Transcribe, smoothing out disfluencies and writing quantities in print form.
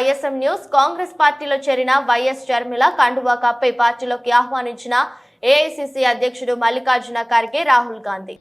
YSM news. Congress పార్టీలో చేరిన YS Sharmila కండువా కప్పై పార్టీలోకి ఆహ్వానించిన ఏఐసిసి అధ్యక్షుడు మల్లికార్జున ఖర్గే రాహుల్ గాంధీ.